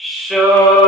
Show.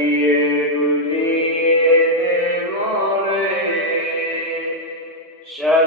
Shall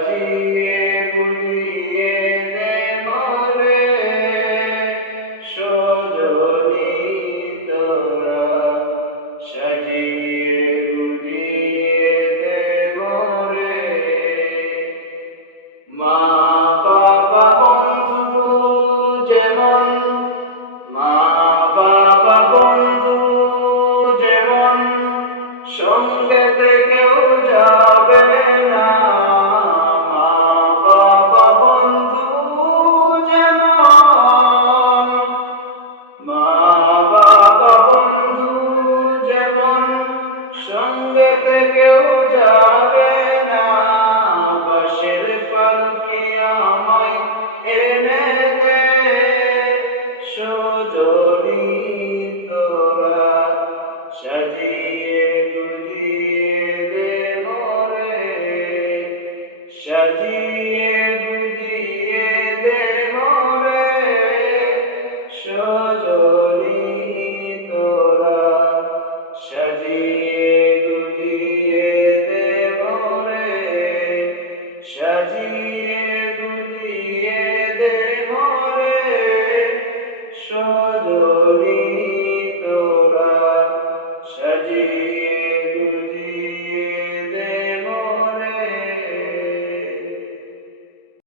Amen.